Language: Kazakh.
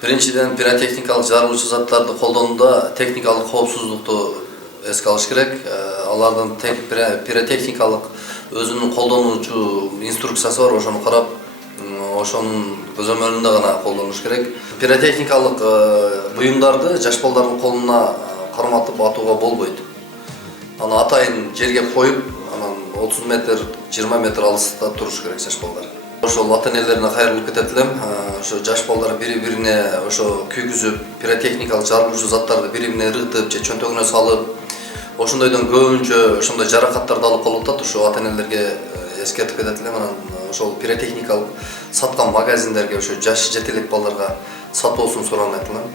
Биринчиден пиротехникалык жарылуучу заттарды колдонууда техникалык коопсуздукту эске алыш керек. Алардын пиротехникалык өзүнүн колдонуучу инструкциясы бар, ошону карап, ошонун көзөмөлүндө гана колдонуш керек. Пиротехникалык буюмдарды жаш балдардын колуна карматып атууга болбойт. Аны атайын жерге коюп, анан 30 метр, 20 метр алыста туруш керек жаш балдар. Ошол ата-энелерине кайрылып кетет элем. Ошо жаш балдар бири-бирине ошо күйгүзүп, пиротехникалык жарылуучу заттарды бири-бирине ыргытып же чөнтөгүнө салып, ошондойдон көбүнчө ошондой жаракаттарды алып калып атат. Ошо ата-энелерге эскертип кетет элем. Анан ошол пиротехникалык саткан магазиндерге ошо жаш жетелек балдарга сатпоосун суранат элем.